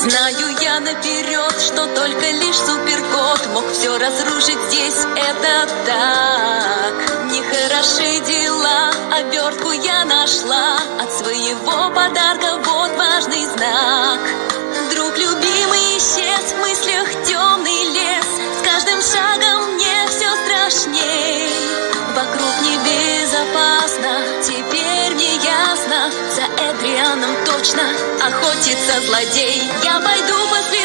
Знаю я наперед, что только лишь суперкот мог все разрушить здесь, это так. Нехороши дела, обертку я нашла от своего подарка, вот важный знак. Друг любимый исчез, в мыслях темный лес, с каждым шагом мне все страшней. Вокруг небезопасно, теперь мне ясно, за Эдрианом точно охотится злодей. Я пойду после